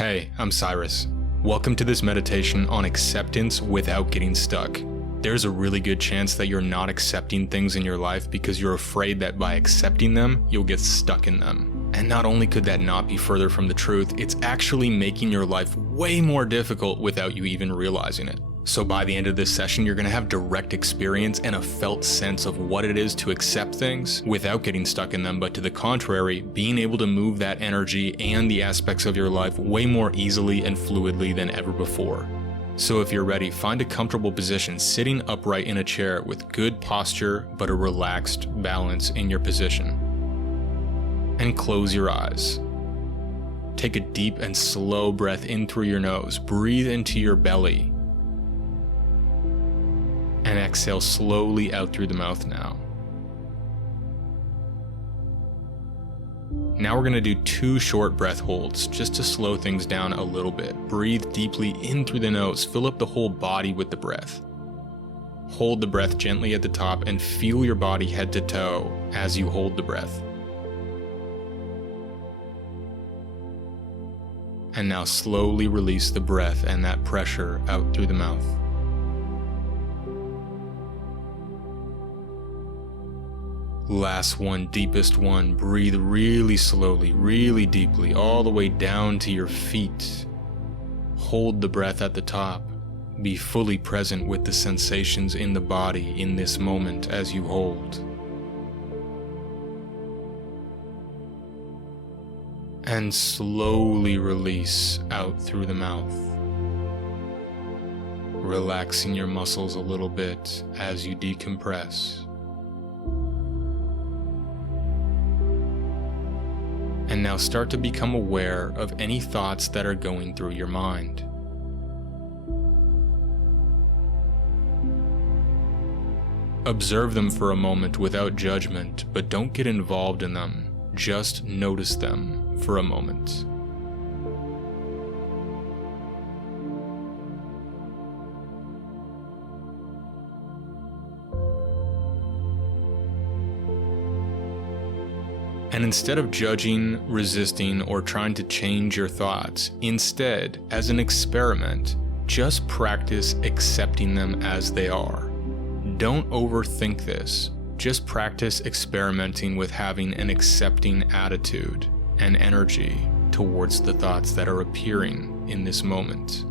Hey, I'm Cyrus. Welcome to this meditation on acceptance without getting stuck. There's a really good chance that you're not accepting things in your life because you're afraid that by accepting them, you'll get stuck in them. And not only could that not be further from the truth, it's actually making your life way more difficult without you even realizing it. So by the end of this session, you're going to have direct experience and a felt sense of what it is to accept things without getting stuck in them, but to the contrary, being able to move that energy and the aspects of your life way more easily and fluidly than ever before. So if you're ready, find a comfortable position sitting upright in a chair with good posture but a relaxed balance in your position. And close your eyes. Take a deep and slow breath in through your nose. Breathe into your belly. And exhale slowly out through the mouth now. Now we're going to do 2 short breath holds just to slow things down a little bit. Breathe deeply in through the nose. Fill up the whole body with the breath. Hold the breath gently at the top and feel your body head to toe as you hold the breath. And now slowly release the breath and that pressure out through the mouth. Last one, deepest one. Breathe really slowly, really deeply, all the way down to your feet. Hold the breath at the top. Be fully present with the sensations in the body in this moment as you hold. And slowly release out through the mouth. Relaxing your muscles a little bit as you decompress. And now start to become aware of any thoughts that are going through your mind. Observe them for a moment without judgment, but don't get involved in them. Just notice them for a moment. And instead of judging, resisting, or trying to change your thoughts, instead, as an experiment, just practice accepting them as they are. Don't overthink this. Just practice experimenting with having an accepting attitude and energy towards the thoughts that are appearing in this moment.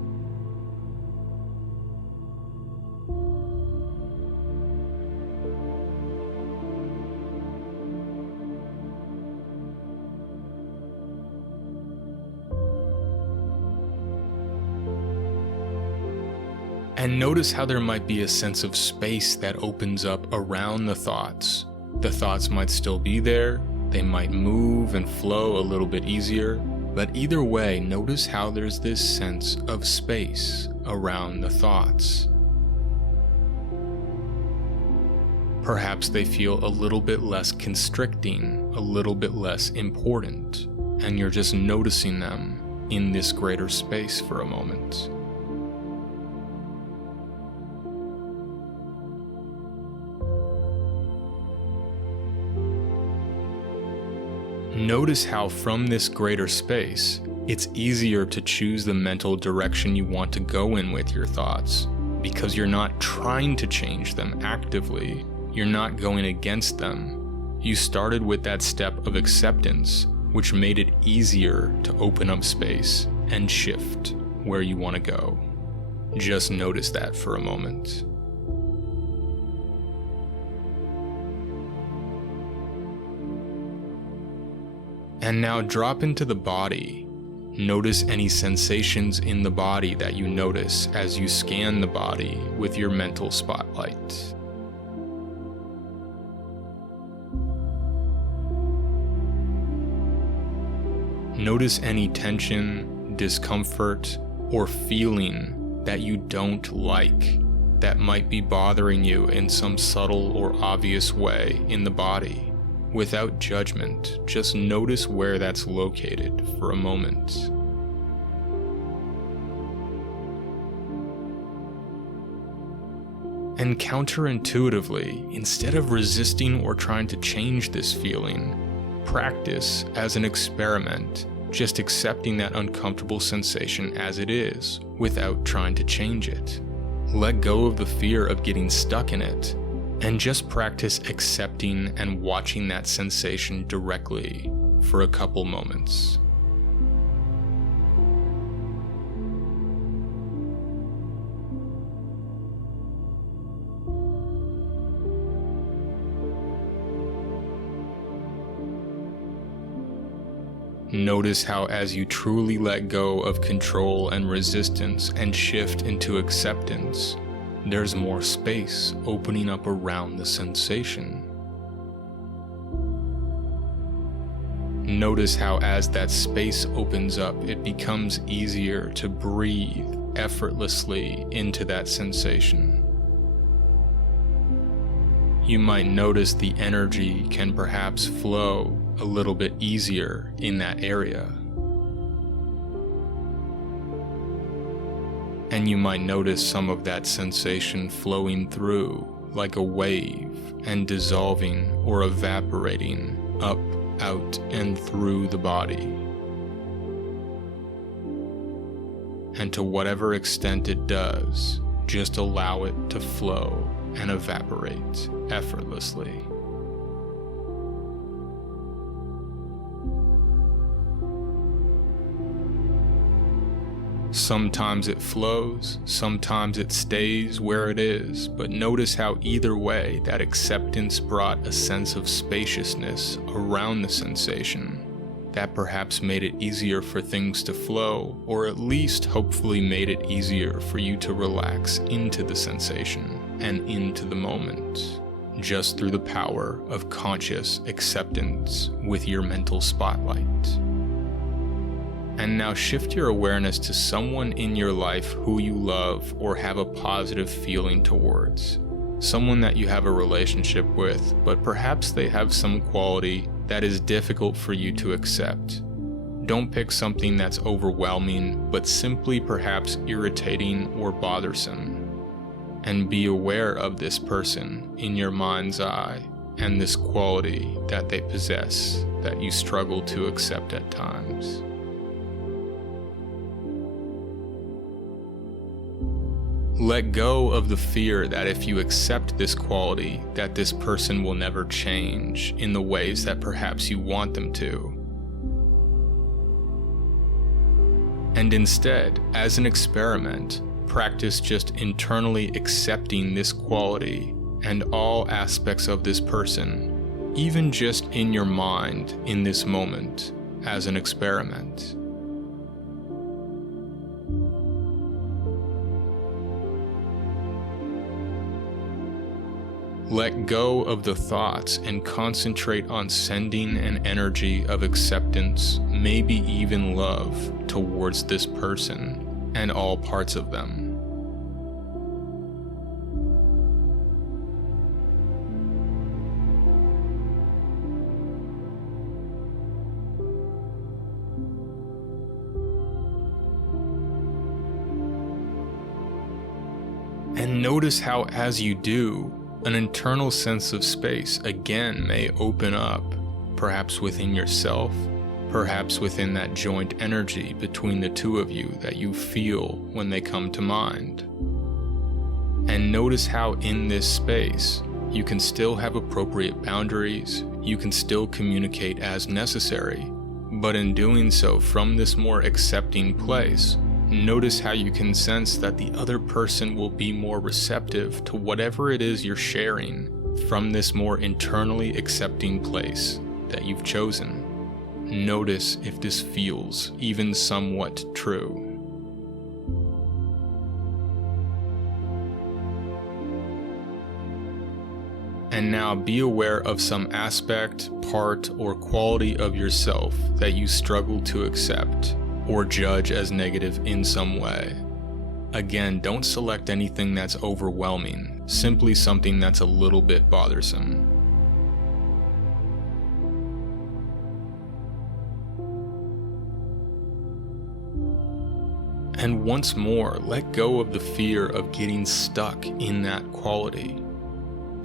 And notice how there might be a sense of space that opens up around the thoughts. The thoughts might still be there, they might move and flow a little bit easier, but either way, notice how there's this sense of space around the thoughts. Perhaps they feel a little bit less constricting, a little bit less important, and you're just noticing them in this greater space for a moment. Notice how from this greater space, it's easier to choose the mental direction you want to go in with your thoughts, because you're not trying to change them actively, you're not going against them. You started with that step of acceptance, which made it easier to open up space and shift where you want to go. Just notice that for a moment. And now drop into the body. Notice any sensations in the body that you notice as you scan the body with your mental spotlight. Notice any tension, discomfort, or feeling that you don't like that might be bothering you in some subtle or obvious way in the body. Without judgment, just notice where that's located for a moment. And counterintuitively, instead of resisting or trying to change this feeling, practice as an experiment just accepting that uncomfortable sensation as it is, without trying to change it. Let go of the fear of getting stuck in it, and just practice accepting and watching that sensation directly for a couple moments. Notice how as you truly let go of control and resistance and shift into acceptance, there's more space opening up around the sensation. Notice how as that space opens up, it becomes easier to breathe effortlessly into that sensation. You might notice the energy can perhaps flow a little bit easier in that area. And you might notice some of that sensation flowing through like a wave and dissolving or evaporating up, out, and through the body. And to whatever extent it does, just allow it to flow and evaporate effortlessly. Sometimes it flows, sometimes it stays where it is, but notice how either way that acceptance brought a sense of spaciousness around the sensation that perhaps made it easier for things to flow, or at least hopefully made it easier for you to relax into the sensation and into the moment, just through the power of conscious acceptance with your mental spotlight. And now shift your awareness to someone in your life who you love or have a positive feeling towards. Someone that you have a relationship with, but perhaps they have some quality that is difficult for you to accept. Don't pick something that's overwhelming, but simply perhaps irritating or bothersome. And be aware of this person in your mind's eye and this quality that they possess that you struggle to accept at times. Let go of the fear that if you accept this quality, that this person will never change in the ways that perhaps you want them to. And instead, as an experiment, practice just internally accepting this quality and all aspects of this person, even just in your mind in this moment, as an experiment. Let go of the thoughts and concentrate on sending an energy of acceptance, maybe even love, towards this person and all parts of them. And notice how as you do, an internal sense of space again may open up, perhaps within yourself, perhaps within that joint energy between the two of you that you feel when they come to mind. And notice how in this space, you can still have appropriate boundaries, you can still communicate as necessary, but in doing so from this more accepting place, notice how you can sense that the other person will be more receptive to whatever it is you're sharing from this more internally accepting place that you've chosen. Notice if this feels even somewhat true. And now be aware of some aspect, part, or quality of yourself that you struggle to accept or judge as negative in some way. Again, don't select anything that's overwhelming, simply something that's a little bit bothersome. And once more, let go of the fear of getting stuck in that quality.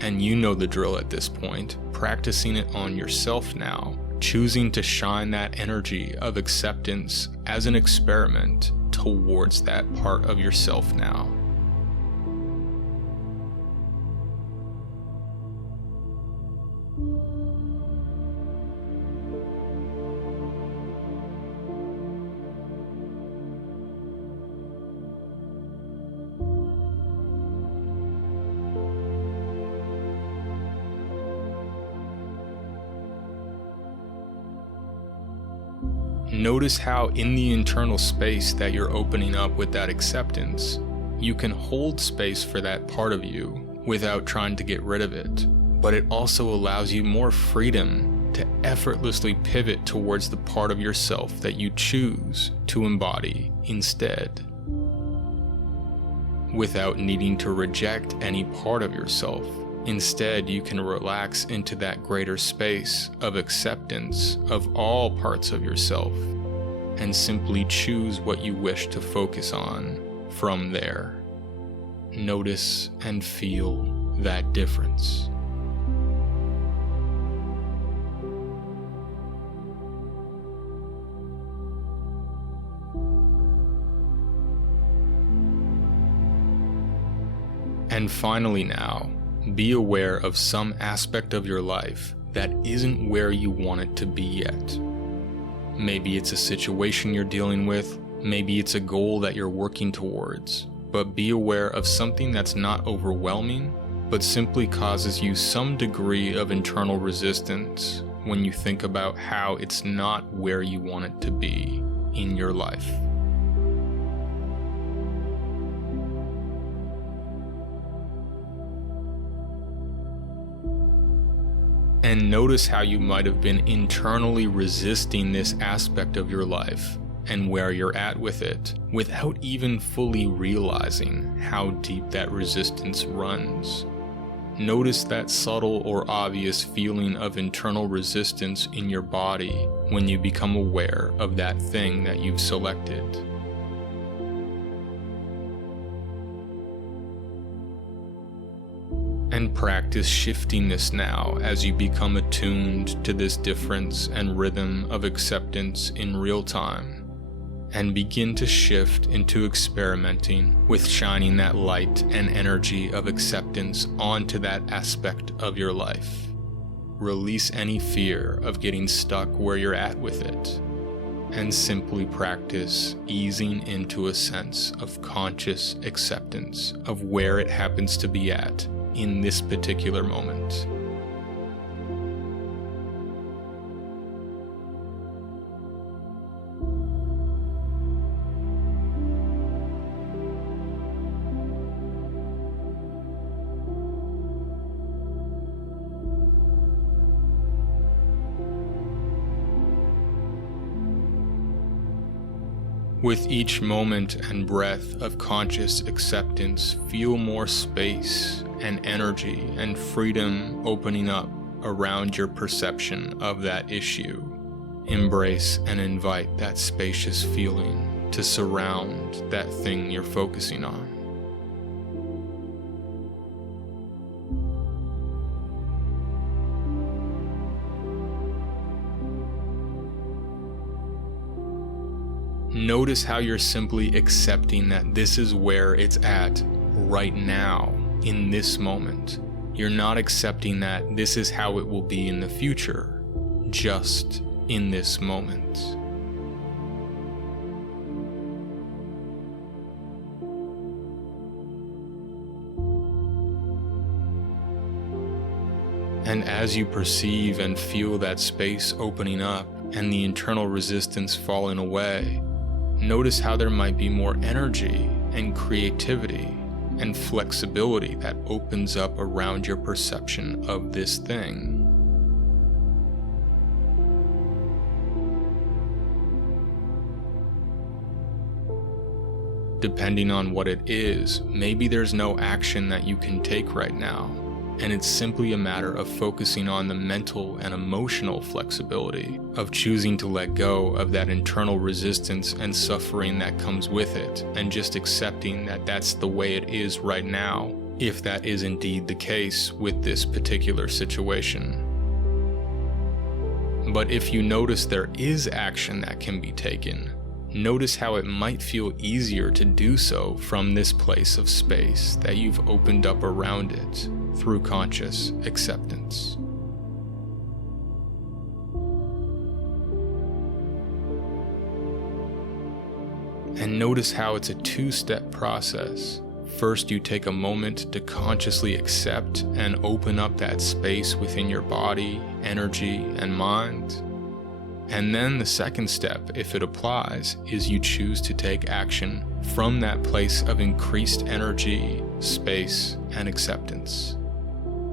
And you know the drill at this point, practicing it on yourself now, choosing to shine that energy of acceptance as an experiment towards that part of yourself now. Notice how in the internal space that you're opening up with that acceptance, you can hold space for that part of you without trying to get rid of it, but it also allows you more freedom to effortlessly pivot towards the part of yourself that you choose to embody instead, without needing to reject any part of yourself. Instead, you can relax into that greater space of acceptance of all parts of yourself and simply choose what you wish to focus on from there. Notice and feel that difference. And finally now, be aware of some aspect of your life that isn't where you want it to be yet. Maybe it's a situation you're dealing with, maybe it's a goal that you're working towards, but be aware of something that's not overwhelming, but simply causes you some degree of internal resistance when you think about how it's not where you want it to be in your life. And notice how you might have been internally resisting this aspect of your life and where you're at with it without even fully realizing how deep that resistance runs. Notice that subtle or obvious feeling of internal resistance in your body when you become aware of that thing that you've selected. And practice shifting this now as you become attuned to this difference and rhythm of acceptance in real time, and begin to shift into experimenting with shining that light and energy of acceptance onto that aspect of your life. Release any fear of getting stuck where you're at with it, and simply practice easing into a sense of conscious acceptance of where it happens to be at in this particular moment. With each moment and breath of conscious acceptance, feel more space and energy and freedom opening up around your perception of that issue. Embrace and invite that spacious feeling to surround that thing you're focusing on. Notice how you're simply accepting that this is where it's at right now, in this moment. You're not accepting that this is how it will be in the future, just in this moment. And as you perceive and feel that space opening up and the internal resistance falling away, notice how there might be more energy and creativity and flexibility that opens up around your perception of this thing. Depending on what it is, maybe there's no action that you can take right now, and it's simply a matter of focusing on the mental and emotional flexibility of choosing to let go of that internal resistance and suffering that comes with it, and just accepting that that's the way it is right now, if that is indeed the case with this particular situation. But if you notice there is action that can be taken, notice how it might feel easier to do so from this place of space that you've opened up around it through conscious acceptance. And notice how it's a two-step process. First, you take a moment to consciously accept and open up that space within your body, energy, and mind. And then the second step, if it applies, is you choose to take action from that place of increased energy, space, and acceptance.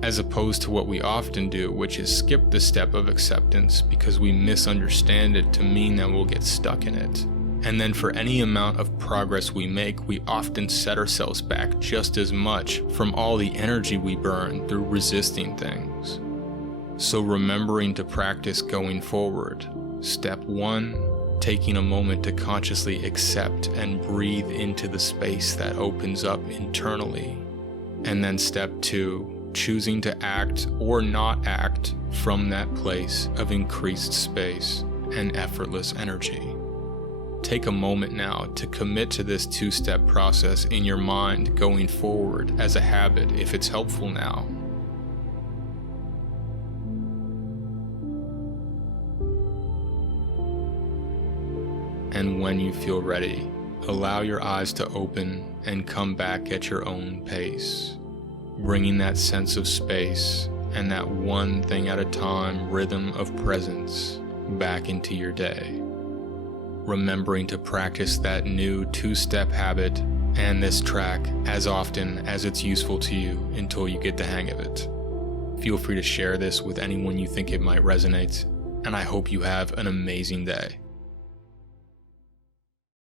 As opposed to what we often do, which is skip the step of acceptance because we misunderstand it to mean that we'll get stuck in it. And then for any amount of progress we make, we often set ourselves back just as much from all the energy we burn through resisting things. So remembering to practice going forward. Step 1, taking a moment to consciously accept and breathe into the space that opens up internally. And then step 2, choosing to act or not act from that place of increased space and effortless energy. Take a moment now to commit to this two-step process in your mind going forward as a habit if it's helpful now. And when you feel ready, allow your eyes to open and come back at your own pace, bringing that sense of space and that one thing at a time rhythm of presence back into your day. Remembering to practice that new two-step habit and this track as often as it's useful to you until you get the hang of it. Feel free to share this with anyone you think it might resonate, and I hope you have an amazing day.